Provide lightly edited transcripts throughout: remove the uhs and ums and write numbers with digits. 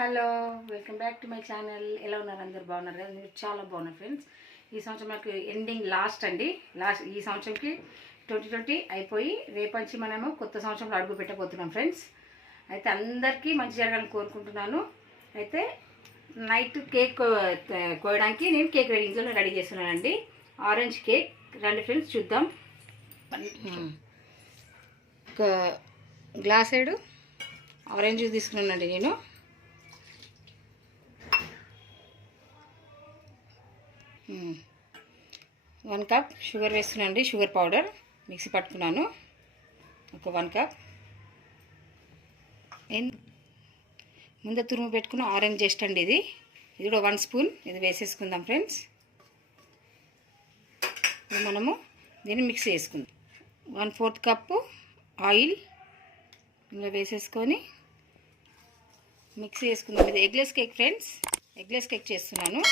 Hello welcome back to my channel. ఎలా ఉన్నారు? అందరు బాగున్నారు కదా? మీరు చాలా బాగున్నారు ఫ్రెండ్స్. ఈ సంవత్సరం నాకు ఎండింగ్ లాస్ట్ ఈ సంవత్సరంకి 2020 అయిపోయి రేపంచి మనము కొత్త సంవత్సరంలో అడుగు పెట్టబోతున్నాం ఫ్రెండ్స్. అయితే అందరికీ మంచి జరగాలని కోరుకుంటున్నాను. అయితే నైట్ కేక్ కోయడానికి నేను కేక్ ఇంట్లో రెడీ చేస్తున్నానండి. Orange cake. రండి ఫ్రెండ్స్ చూద్దాం. ఒక గ్లాస్ సైడు ఆరెంజ్ జ్యూస్ తీసుకున్నానండి నేను. 1 కప్ షుగర్ వేస్తున్నానండి. షుగర్ పౌడర్ మిక్సీ పట్టుకున్నాను. ఒక 1 కప్. ముందు తురుము పెట్టుకున్న ఆరెంజ్ జస్ట్ అండి. ఇది కూడా 1 స్పూన్ ఇది వేసేసుకుందాం ఫ్రెండ్స్. ఇప్పుడు మనము దీన్ని మిక్స్ చేసుకుందాం. 1/4 కప్పు ఆయిల్ ఇందులో వేసేసుకొని మిక్స్ చేసుకుందాం. ఇది eggless cake friends. Eggless cake చేస్తున్నాను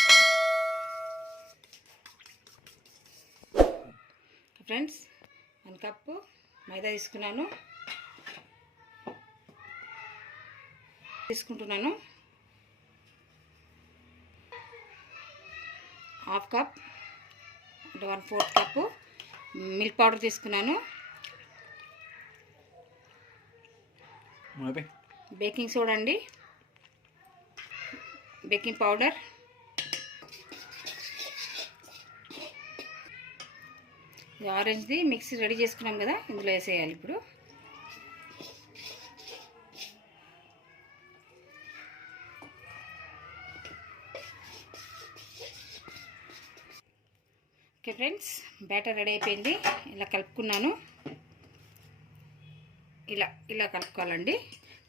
ఫ్రెండ్స్. 1 కప్పు మైదా తీసుకున్నాను. 1/2 కప్ అంటే 1/4 కప్పు మిల్క్ పౌడర్ తీసుకున్నాను. బేకింగ్ సోడా అండి, బేకింగ్ పౌడర్, ఆరెంజ్ది మిక్సీ రెడీ చేసుకున్నాం కదా, ఇందులో వేసేయాలి ఇప్పుడు. ఓకే ఫ్రెండ్స్, బ్యాటర్ రెడీ అయిపోయింది. ఇలా కలుపుకున్నాను. ఇలా కలుపుకోవాలండి.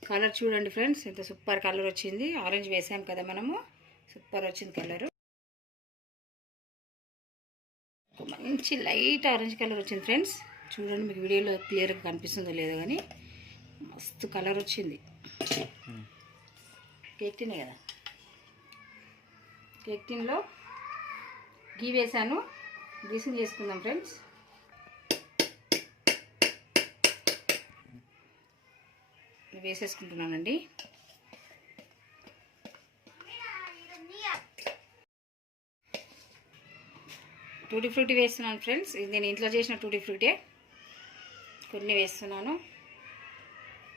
కలర్ చూడండి ఫ్రెండ్స్, ఎంత సూపర్ కలర్ వచ్చింది. ఆరెంజ్ వేసాం కదా మనము, సూపర్ వచ్చింది కలరు. మంచి లైట్ ఆరెంజ్ కలర్ వచ్చింది ఫ్రెండ్స్. చూడండి, మీకు వీడియోలో క్లియర్గా కనిపిస్తుందో లేదో కానీ మస్తు కలర్ వచ్చింది. కేక్ టిన్ కదా, కేక్ టిన్లో గీ వేసాను. గీసింగ్ చేసుకుందాం ఫ్రెండ్స్. వేసేసుకుంటున్నానండి. టూటీ ఫ్రూటీ వేస్తున్నాను ఫ్రెండ్స్. ఇది నేను ఇంట్లో చేసిన టూటీ ఫ్రూటీ. కొన్ని వేస్తున్నాను,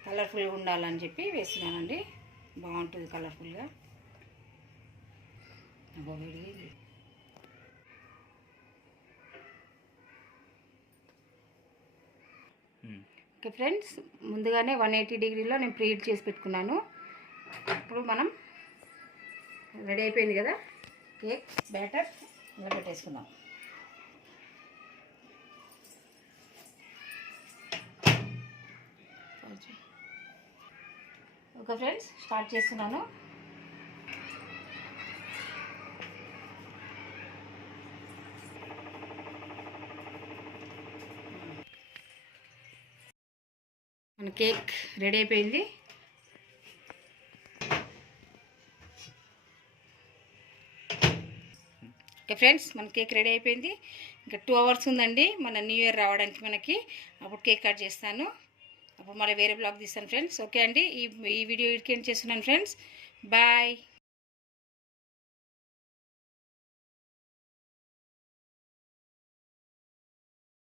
కలర్ఫుల్గా ఉండాలని చెప్పి వేస్తున్నానండి. బాగుంటుంది కలర్ఫుల్గా. ఓకే ఫ్రెండ్స్, ముందుగానే 180 డిగ్రీలో నేను ప్రీహీట్ చేసి పెట్టుకున్నాను. ఇప్పుడు మనం రెడీ అయిపోయింది కదా కేక్ బ్యాటర్, ఇలా పెట్టేసుకుందాం. ఓకే ఫ్రెండ్స్, స్టార్ట్ చేస్తున్నాను. మన కేక్ రెడీ అయిపోయింది. ఓకే ఫ్రెండ్స్, మన కేక్ రెడీ అయిపోయింది. ఇంకా 2 అవర్స్ ఉందండి మన న్యూ ఇయర్ రావడానికి మనకి. అప్పుడు కేక్ కట్ చేస్తాను. అప్పుడు మళ్ళీ వేరే బ్లాగ్ తీస్తాను ఫ్రెండ్స్. ఓకే అండి, ఈ వీడియో ఇడికేట్ చేస్తున్నాను ఫ్రెండ్స్. బాయ్.